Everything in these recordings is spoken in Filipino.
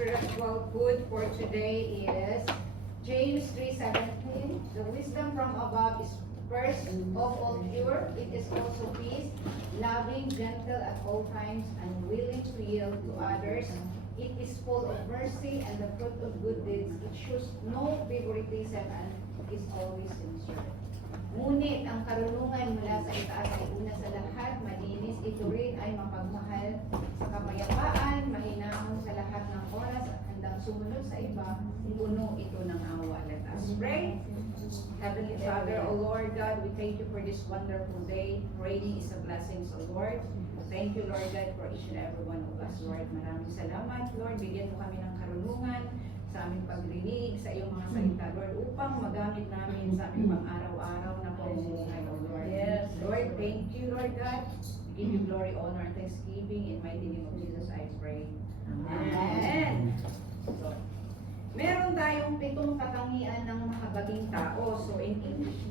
spiritual food for today is James 3:17. The wisdom from above is first of all pure. It is also peace, loving, gentle at all times, and willing to yield to others. It is full of mercy and the fruit of good deeds. It shows no favoritism and is always sincere. Ngunit ang karunungan mula sa itaas ay una sa lahat, malinis. Ito rin ay mapagmahal sa kapayapaan, mahinahon sa lahat ng oras, at handang sumunod sa iba, puno ito ng awa. Let us pray. Heavenly Father, O Lord God, we thank you for this wonderful day. Praying is a blessing, so Lord. Thank you, Lord God, for each and every one of us, Lord. Maraming salamat, Lord. Bigyan mo kami ng karunungan sa aming pagrinig, sa iyong mga salita, Lord, upang magamit namin sa aming pang-araw-araw na pamumuhay, O Lord. Yes. Lord, thank you, Lord God. We give you glory, honor, and thanksgiving. In mighty name of Jesus, I pray. Amen. So, meron tayong 7 katangian ng mahabaging tao. So, in English.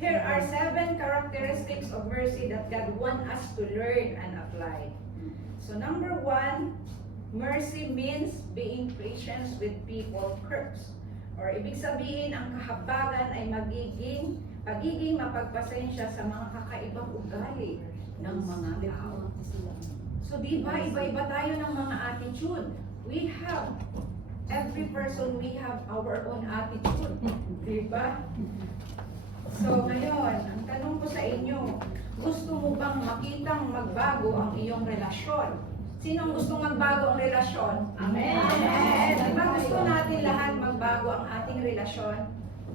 Here are 7 characteristics of mercy that God wants us to learn and apply. So, number 1, mercy means being patient with people quirks. Or ibig sabihin, ang kahabagan ay pagiging mapagpasensya sa mga kakaibang ugali ng mga tao. So, di ba, iba-iba tayo ng mga attitude. Every person, we have our own attitude. Di ba? So, ngayon, ang tanong ko sa inyo, gusto mo bang makitang magbago ang iyong relasyon? Sinong gustong magbago ang relasyon? Amen. Amen. Diba gusto natin lahat magbago ang ating relasyon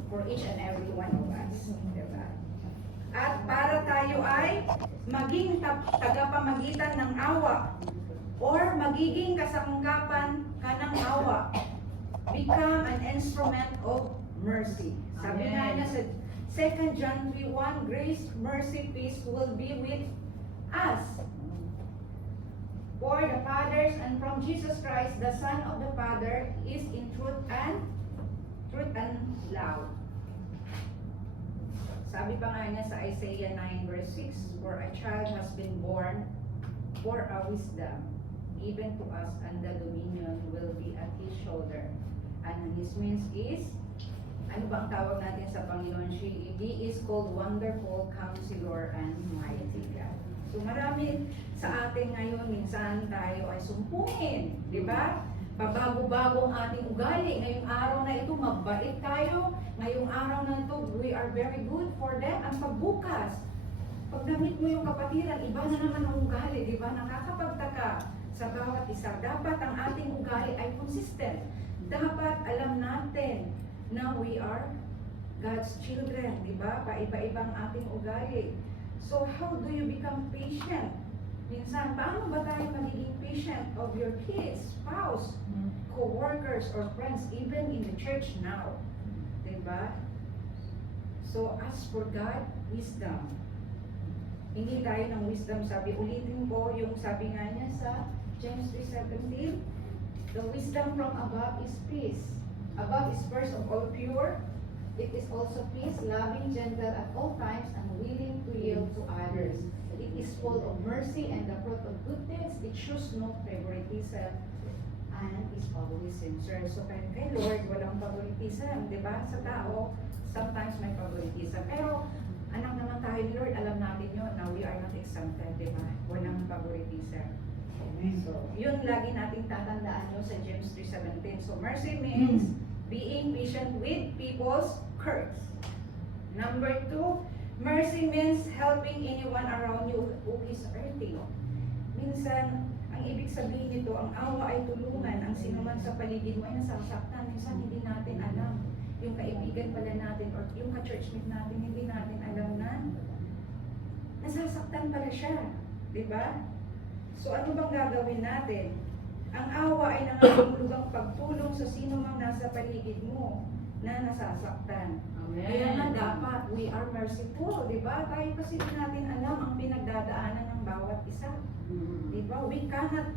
for each and every one of us? Diba? At para tayo ay maging tagapamagitan ng awa or magiging kasangkapan ka ng awa, become an instrument of mercy. Sabi nga niya sa 2 John 3:1, grace, mercy, peace will be with us. For the fathers and from Jesus Christ, the Son of the Father, is in truth and love. Sabi pa nga niya sa Isaiah 9:6, for a child has been born, for a wisdom, given to us, and the dominion will be at his shoulder. And his means is, ano ba ang tawag natin sa Panginoon? He is called Wonderful Counselor and Mighty God. So marami sa atin ngayon, minsan tayo ay sumpungin, di ba? Pabago-bago ang ating ugali. Ngayong araw na ito, mabait tayo. Ngayong araw na ito, we are very good for them. Ang pagbukas, pag namit mo yung kapatiran, iba na naman ang ugali, di ba? Nakakapagtaka sa bawat isa. Dapat ang ating ugali ay consistent. Dapat alam natin na we are God's children, di ba? Paiba-ibang ating ugali. So how do you become patient? Minsan, paano ba tayo magiging patient of your kids, spouse, co-workers, or friends, even in the church now? Di ba? So ask for God, wisdom. Hingi tayo ng wisdom. Sabi, ulitin ko yung sabi nga niya sa James 3:17, the wisdom from above is peace. Above is first of all pure. It is also peace, loving, gentle at all times, and willing to yield to others. It is full of mercy and the fruit of good deeds. It shows no favoritism and is always sincere. So kay Lord, walang favoritism, di ba? Sa tao, sometimes may favoritism. Pero anak naman tayo ni Lord, alam natin yun na we are not exempted, di ba? Walang favoritism. So, yun lagi nating tatandaan yun sa James 3:17. So, mercy means being patient with people's quirks. Number 2, mercy means helping anyone around you who is hurting. Minsan, ang ibig sabihin nito, ang awa ay tulungan. Ang sinuman sa paligid mo ay nasasaktan. Minsan, hindi natin alam. Yung kaibigan pala natin or yung ka-churchmate natin, hindi natin alam na nasasaktan pala siya. Diba? So ano bang gagawin natin? Ang awa ay nangangahulugang pagtulong sa sino mang nasa paligid mo na nasasaktan. Amen. Kaya nga dapat we are merciful, di ba? Tayo kasi di natin alam ang pinagdadaanan ng bawat isa. Di ba? We cannot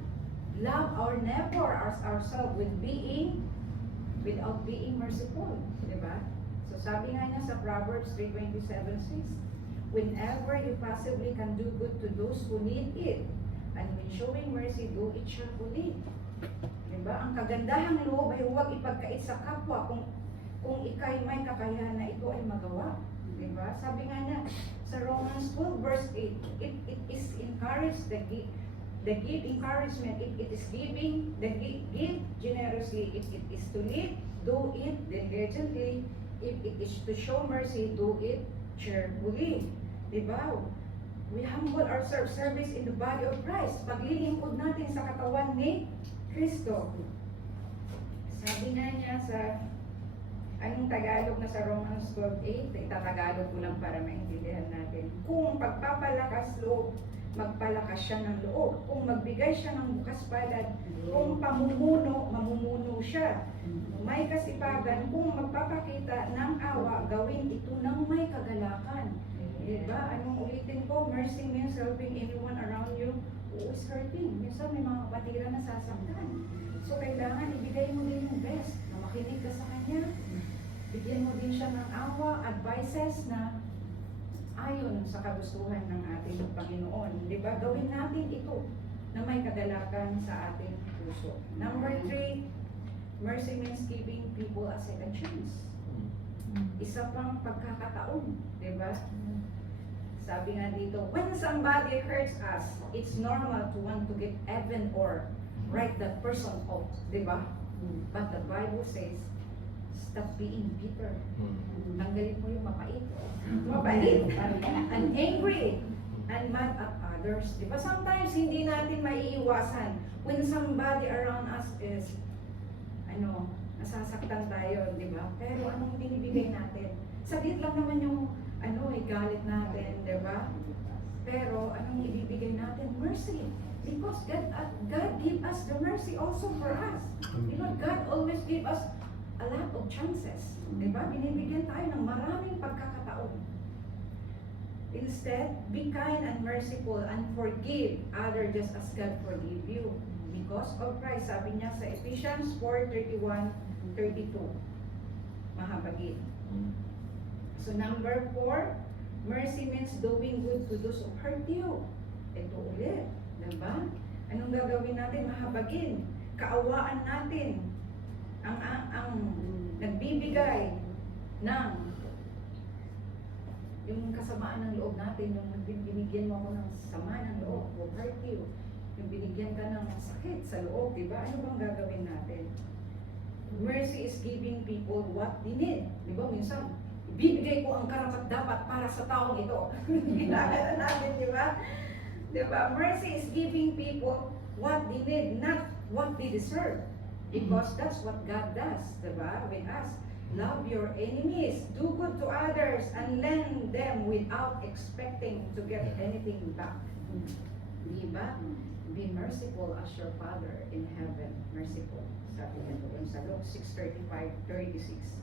love our neighbor as ourselves without being merciful, di ba? So sabi nga niya sa Proverbs 3:27-6, whenever you possibly can do good to those who need it, and when showing mercy, do it cheerfully. Diba? Ang kagandahang loob ay huwag ipagkait sa kapwa kung ikay may kakayahan na ito ay magawa. Diba? Sabi nga niya sa Romans 12 verse 8, it is encourage the give encouragement, it is giving, give generously, if it is to lead, do it diligently, if it is to show mercy, do it cheerfully. Diba? We humble ourselves, service in the body of Christ. Paglilingkod natin sa katawan ni Kristo. Sabi nga niya sa anong Tagalog na sa Romans 12:8, itatagalog ko lang para maintindihan natin. Kung pagpapalakas loob, magpalakas siya ng loob. Kung magbigay siya ng bukas palad, kung pamumuno, mamumuno siya. May kasipagan, kung magpapakita ng awa, gawin ito ng may kagalakan. Diba? Anong ulitin ko? Mercy means helping anyone around you who is hurting. Minsan may mga kapatiran na sasaktan. So kailangan ibigay mo din yung best, na makinig ka sa kanya. Bigyan mo din siya ng awa, advices na ayon sa kagustuhan ng ating Panginoon. Diba? Gawin natin ito na may kagalakan sa ating puso. Number 3, mercy means giving people a second chance. Isa pang pagkakataon, di ba? Sabi nga dito, when somebody hurts us, it's normal to want to get even or write that person off, di ba? But the Bible says, stop being bitter. Tanggalin mo yung mapait. Mapait, and angry, and mad at others. Di ba? Sometimes hindi natin maiiwasan when somebody around us is, nasasaktan tayo, di ba? Pero anong binibigay natin? Saglit lang naman yung galit natin, di ba? Pero anong ibibigay natin? Mercy. Because God give us the mercy also for us. You know, God always give us a lot of chances. Di ba? Binibigyan tayo ng maraming pagkakataon. Instead, be kind and merciful and forgive others just as God forgive you. Because of Christ, sabi niya sa Ephesians 4:31-32. Mahabagin. So number 4, mercy means doing good to those who hurt you. Ito ulit, diba? Anong gagawin natin? Mahabagin. Kaawaan natin ang nagbibigay ng yung kasamaan ng loob natin, yung binigyan mo ako ng sama ng loob, who hurt you. Yung binigyan ka ng sakit sa loob, diba? Ano bang gagawin natin? Mercy is giving people what they need. Diba? Minsan, ibibigay ko ang karapat-dapat para sa taong ito. Ginagawa natin, diba? Diba? Mercy is giving people what they need, not what they deserve. Because that's what God does, diba? With us. Love your enemies, do good to others, and lend them without expecting to get anything back. Diba? Be merciful as your Father in heaven. Merciful. Sabi niya doon sa Luke 6:35-36.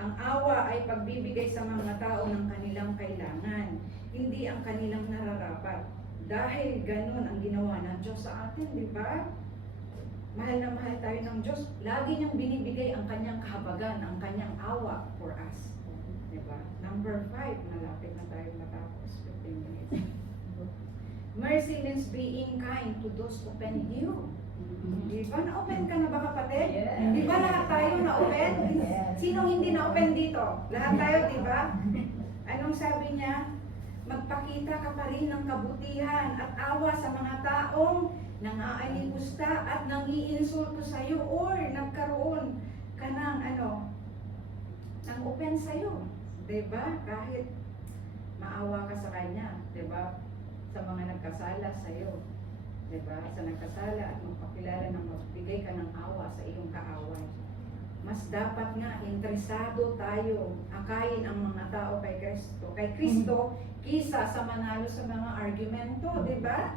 Ang awa ay pagbibigay sa mga tao ng kanilang kailangan, hindi ang kanilang nararapat. Dahil ganun ang ginawa ng Diyos sa atin, di ba? Mahal na mahal tayo ng Diyos. Lagi niyang binibigay ang kanyang kahabagan, ang kanyang awa for us. Di ba? Number 5, nalapit na tayo matapos. 15 minutes. Mercy means being kind to those who offend you. Di ba? Na-offend ka na ba, kapatid? Yeah. Di ba lahat tayo na-offend? Sinong hindi na-offend dito? Lahat tayo, di ba? Anong sabi niya? Magpakita ka pa rin ng kabutihan at awa sa mga taong nangaalipusta at nangiinsulto sa iyo or nagkaroon ka ng ng offense sa iyo. 'Di ba? Kahit maawa ka sa kanya, 'di ba? Sa mga nagkasala sa iyo. 'Di ba? Sa nagkasala at magpakilala ng magbigay ka ng awa sa iyong kaaway. Mas dapat nga interesado tayo akayin ang mga tao kay Kristo kisa sa manalo sa mga argumento, 'di ba?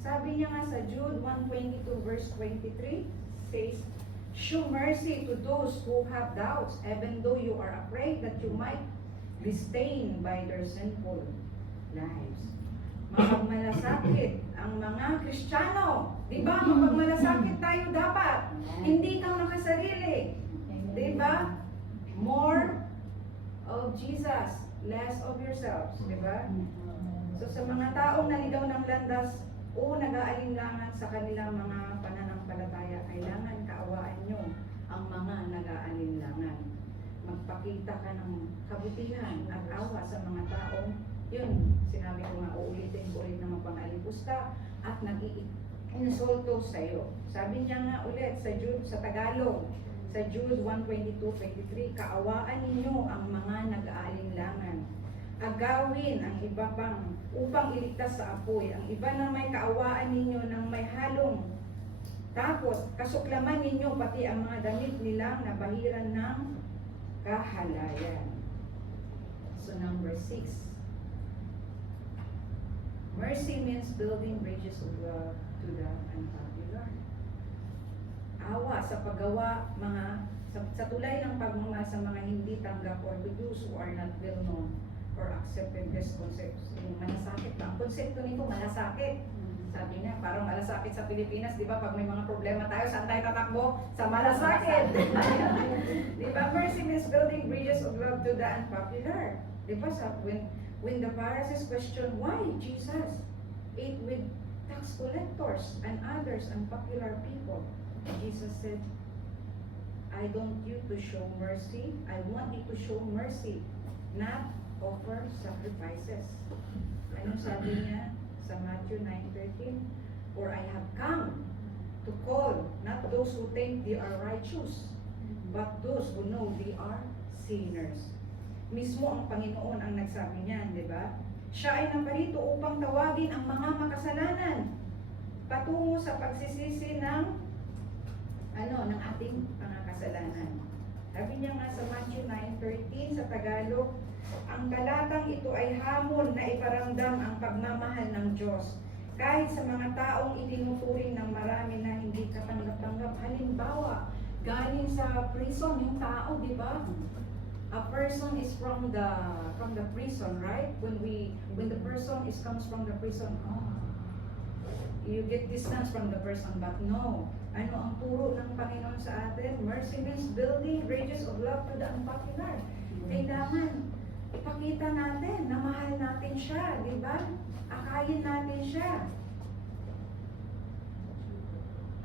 Sabi niya nga sa Jude 1:22-23 says, show mercy to those who have doubts, even though you are afraid that you might be stained by their sinful lives. Mapagmalasakit ang mga Kristiyano. Di ba? Mapagmalasakit tayo dapat. Hindi kang nakasarili. Di ba? More of Jesus, less of yourselves. Di ba? So sa mga taong naligaw ng landas o nag-aalinlangan sa kanilang mga pananampalataya, pananampalataya, kailangan kaawaan nyo ang mga nag-aalinlangan. Magpakita ka ng kabutihan at awa sa mga taong, yun, sinabi ko nga, uulitin ko ulit na mapang-alipusta at nag-iinsulto sa'yo. Sabi niya nga ulit sa Tagalog, sa Jude 1:22-23, kaawaan ninyo ang mga nag-aalinlangan. Agawin ang iba pang upang iligtas sa apoy. Ang iba na may kaawaan ninyo ng may halong takot, kasuklaman ninyo pati ang mga damit nilang nabahiran ng kahalayan. So number 6. Mercy means building bridges of love to the unpopular. Awa sa paggawa sa tulay ng pagmamahal sa mga hindi tanggap or to those who are not well known or accepted this concept. Yung malasakit ba? Ang konsepto nito, malasakit. Sabi niya, parang malasakit sa Pilipinas, di ba? Pag may mga problema tayo, saan tayo tatakbo? Sa malasakit. Di ba? Mercy means building bridges of love to the unpopular. Di ba? When the Pharisees questioned why Jesus ate with tax collectors and others unpopular people, Jesus said, I don't you to show mercy. I want you to show mercy, not offer sacrifices. Anong sabi niya sa Matthew 9:13? For I have come to call not those who think they are righteous, but those who know they are sinners. Mismo ang Panginoon ang nagsabi niyan, di ba? Siya ay naparito upang tawagin ang mga makasalanan patungo sa pagsisisi ng ating mga kasalanan. Sabi niya nga sa Matthew 9:13 sa Tagalog, ang talatang ito ay hamon na iparamdam ang pagmamahal ng Diyos kahit sa mga taong itinuturing ng marami na hindi katanggap-tanggap. Halimbawa, galing sa prison yung tao, di ba? A person is from the prison, right? When the person comes from the prison, you get distance from the person, but no. Ano ang turo ng Panginoon sa atin? Mercy means building bridges of love to the unpopular. Kailangan ipakita natin na mahal natin siya, di ba? Akayin natin siya.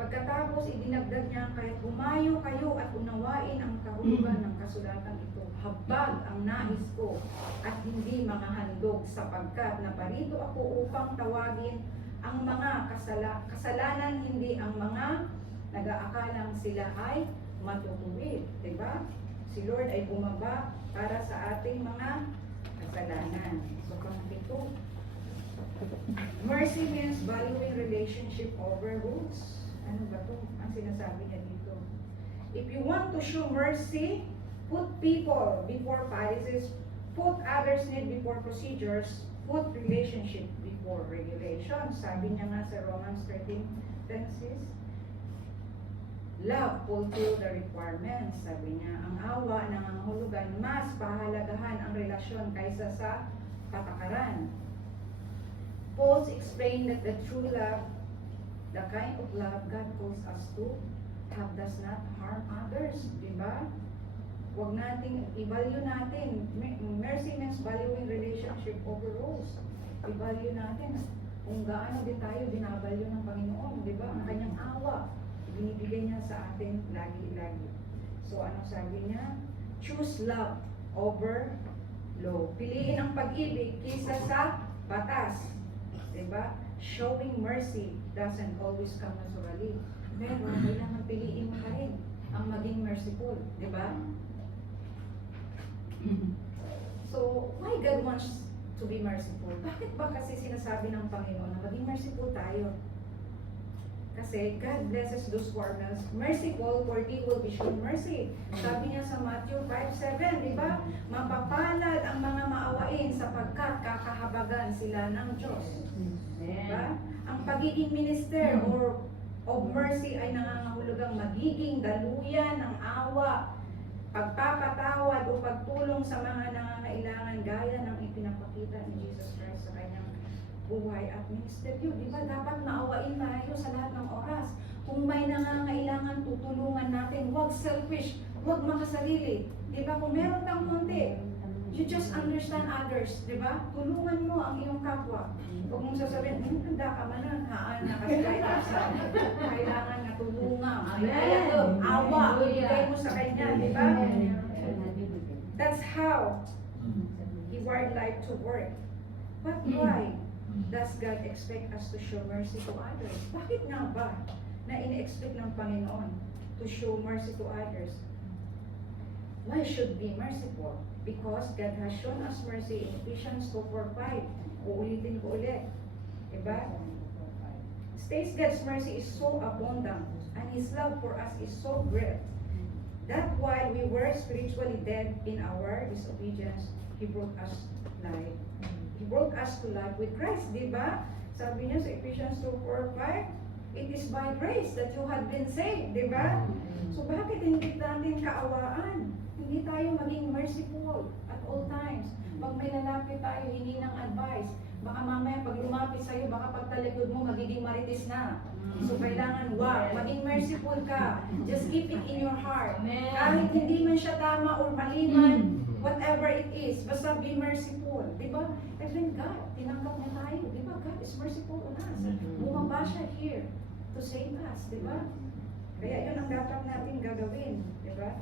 Pagkatapos, idinagdag niya, kahit humayo kayo at unawain ang kahulugan ng kasulatang ito. Habag ang nais ko at hindi mga handog, sapagkat naparito ako upang tawagin ang mga kasalanan, hindi ang mga nag-aakalang sila ay matutuwid. Diba? Si Lord ay bumaba para sa ating mga kasalanan. So, pang-pito, mercy means valuing relationship over rules. Ano ba ito? Ang sinasabi niya dito. If you want to show mercy, put people before policies, put others' need before procedures, put relationship before regulations. Sabi niya nga sa Romans 13:10, love fulfill the requirements. Sabi niya, ang awa ng nangangahulugan mas pahalagahan ang relasyon kaysa sa patakaran. Paul explained that the true love, the kind of love God calls us to have, does not harm others. Diba? Huwag nating i-value natin. Mercy means valuing relationship over rules. I-value natin kung gaano din tayo binavalue ng Panginoon. Diba? Ang kanyang awa, binibigay niya sa atin lagi-lagi. So ano sabi niya? Choose love over law. Piliin ang pag-ibig kaysa sa batas. Diba? Showing mercy doesn't always come naturally. Pero kailangan piliin mo pa rin ang maging merciful. Diba? So, why God wants to be merciful? Bakit ba kasi sinasabi ng Panginoon na maging merciful tayo? Kasi God blesses those who are merciful, for they will be shown mercy. Sabi niya sa Matthew 5:7, di ba? Mapapalad ang mga maawain sapagkat kakahabagan sila ng Diyos. Diba? Ang pagiging minister or of mercy ay nangangahulugang magiging daluyan ng awa, pagpapatawad o pagtulong sa mga nangangailangan gaya ng ipinapakita ni Jesus Christ sa kanyang buhay at ministeryo. Di ba dapat maawain tayo sa lahat ng oras? Kung may nangangailangan, tutulungan natin. Huwag selfish, huwag makasarili. Di ba kung meron kang konti, You just understand others, di ba? Tulungan mo ang iyong kapwa. Huwag mong sasabihin, handa ka man nun, haan na kasi kailangan na tulungan. Kaya awa, ibigay mo sa kanya, di ba? That's how He wired life to work. But why does God expect us to show mercy to others? Bakit nga ba na ini-expect ng Panginoon to show mercy to others? Why should be merciful? Because God has shown us mercy in Ephesians 2:4-5. Uulitin ko ulit. Diba? States God's mercy is so abundant and His love for us is so great that while we were spiritually dead in our disobedience, He brought us life. He brought us to life with Christ. Diba? Sabi niya sa Ephesians 2:4-5, it is by grace that you have been saved. Diba? So bakit hindi natin kaawaan? Hindi tayo maging merciful at all times. Pag may lalapit tayo, hingi ng advice. Baka mamaya pag lumapit sa'yo, baka pag talikod mo, magiging marites na. So kailangan, maging merciful ka. Just keep it in your heart. Kahit hindi man siya tama or mali man, whatever it is, basta be merciful. Diba? Even God, tinanggap niya tayo. Diba? God is merciful on us. Bumaba siya here to save us. Diba? Kaya yun ang dapat natin gagawin. Diba?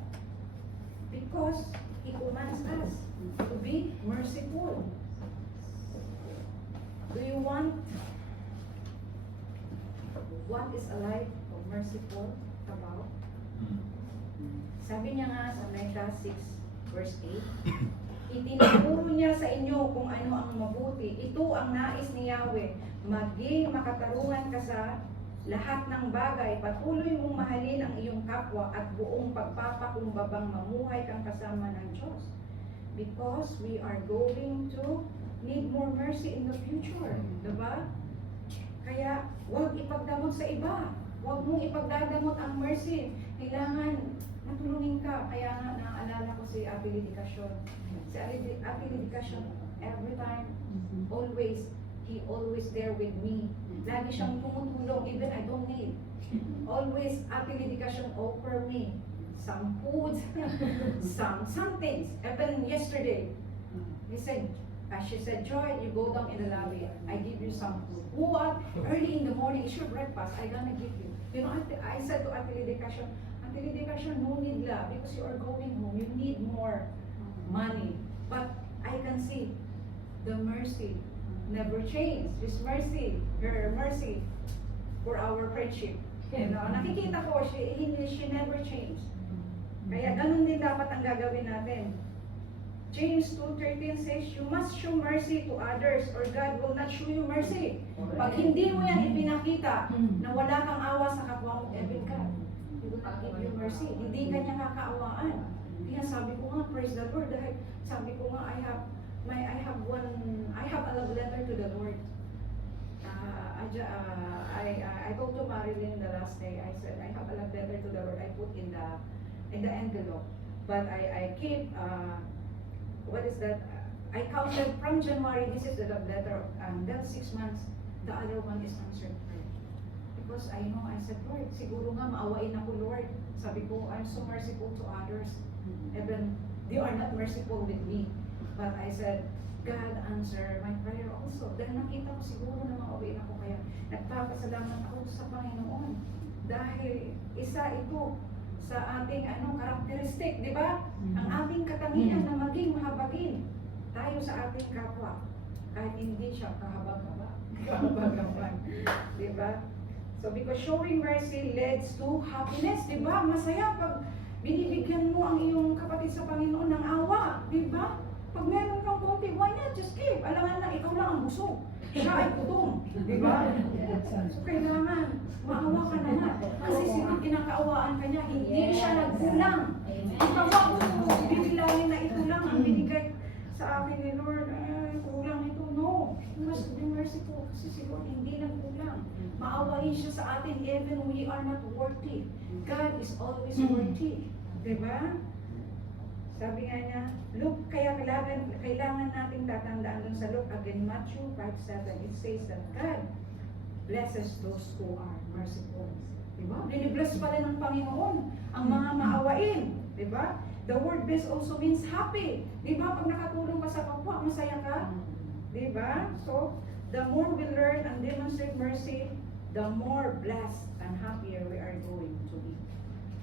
Because He commands us to be merciful. Do you want what is a life of merciful about? Sabi niya nga sa Micah 6:8, itinuturo niya sa inyo kung ano ang mabuti. Ito ang nais ni Yahweh, maging makatarungan ka sa lahat ng bagay, patuloy mong mahalin ang iyong kapwa at buong pagpapakumbabang mamuhay kang kasama ng Diyos. Because we are going to need more mercy in the future. Diba? Kaya, huwag ipagdamot sa iba. Huwag mong ipagdadamot ang mercy. Kailangan matulungin ka. Kaya nga, naaalala ko si Ate Lidicasyon. Si Ate Lidicasyon, every time, always, he always there with me. Lagi siyang tumutulong, even I don't need. Always, Ate Lidicasyon offer me some food, some things. Even yesterday, she said, Joy, you go down in the lobby, I give you some food. What? Early in the morning, it's your breakfast, I gonna give you. You know, I said to Ate Lidicasyon, no need la, because you are going home, you need more money. But I can see the mercy never change. His mercy, her mercy for our friendship. You know, nakikita ko, she never changed. Kaya ganun din dapat ang gagawin natin. James 2:13 says, you must show mercy to others or God will not show you mercy. Pag hindi mo yan ipinakita na wala kang awa sa kapwa mo, even God, He will not give you mercy. Hindi ka niya kakaawaan. Kaya sabi ko nga, praise the Lord, dahil sabi ko nga, I have a love letter to the Lord. I told to Marilyn the last day, I said, I have a love letter to the Lord. I put in the envelope. But I keep, what is that? I counted from January, this is the love letter, and then 6 months, the other one is answered prayer. Because I know, I said, Lord, siguro nga maawain ako, Lord. Sabi ko, I'm so merciful to others. Even they are not merciful with me. But I said, God answer my prayer also. Dahil nakita ko siguro na maawain ako, kaya nagpapasalamat ako sa Panginoon. Dahil isa ito sa ating karakteristik, di ba? Ang ating katangian na maging mahabagin tayo sa ating kapwa. Kahit hindi siya kahabag-habag. Di ba? So because showing mercy leads to happiness, di ba? Masaya pag binibigyan mo ang iyong kapatid sa Panginoon ng awa, di ba? Pag meron kang konti, why not just give? Alangan na ikaw lang ang busog. Siya ay gutom. Di ba? So kailangan, maawa ka naman. Kasi sino kinakaawaan ka niya, hindi siya nagkulang. Ikaw ako, bibilangin na ito lang ang binigay sa akin ni Lord. Ay, kulang ito. No. You must be merciful kasi si Lord hindi nagkulang. Maawain siya sa atin even we are not worthy. God is always worthy. Di ba? Sabi nga niya, Luke, kaya kailangan natin tatandaan dun sa Luke, again, Matthew 5:7, it says that God blesses those who are merciful. Diba? Binibless pala ng Panginoon ang mga maawain. Di ba? The word blessed also means happy. Di ba? Pag nakatulong ka sa kapwa, masaya ka. Di ba? So, the more we learn and demonstrate mercy, the more blessed and happier we are going to be.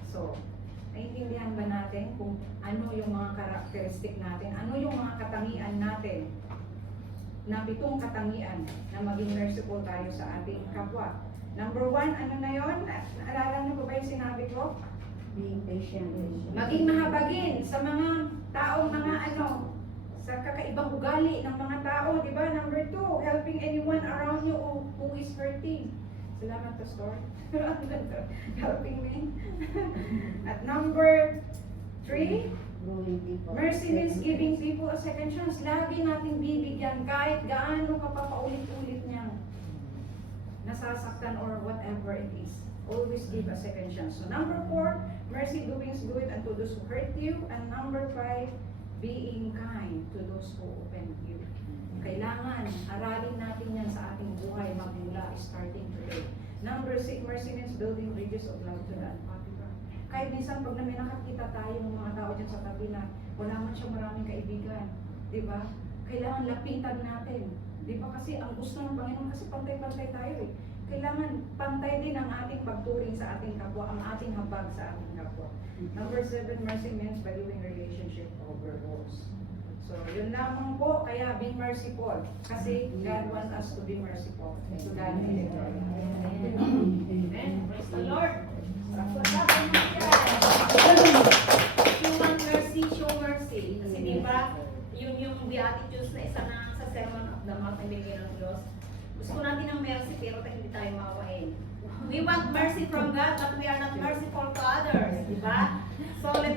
So, naiintindihan ba natin kung ano yung mga karakteristik natin, ano yung mga katangian natin, na 7 katangian na maging merciful tayo sa ating kapwa. Number 1, ano na yon? Naalala niyo ba yung sinabi ko? Being patient. Maging mahabagin sa mga taong mga ano, sa kakaibang ugali ng mga tao, di ba? Number 2, helping anyone around you who is hurting. Salamat, Pastor. Helping me. At number 3, Growing people. mercy means giving people a second chance. Lagi natin bibigyan kahit gaano ka pa paulit-ulit niyang nasasaktan or whatever it is. Always give a second chance. So number 4, mercy doing good unto those who hurt you. And number 5, being kind to those who offend you. Kailangan aralin natin yan sa ating buhay magmula starting today. Number 6, mercy means building bridges of love to the unpopular. Kahit minsan pag may nakakita tayo ng mga tao dyan sa tabi na wala man siya maraming kaibigan, di ba? Kailangan lapitan natin. Di ba kasi ang gusto ng Panginoon kasi pantay-pantay tayo eh. Kailangan pantay din ang ating pagturing sa ating kapwa, ang ating habag sa ating kapwa. Number 7, mercy means valuing relationship over rules. So, yun lamang po, kaya be merciful. Kasi God wants us to be merciful. So, God be the glory. Amen. Praise the Lord. You want mercy, show mercy. Kasi di ba, yun yung Beatitudes na isa na sa Sermon of the Mount na bigay ng Diyos. Gusto natin ng mercy pero hindi tayo makawain. We want mercy from God but we are not merciful to others. Di ba? So, let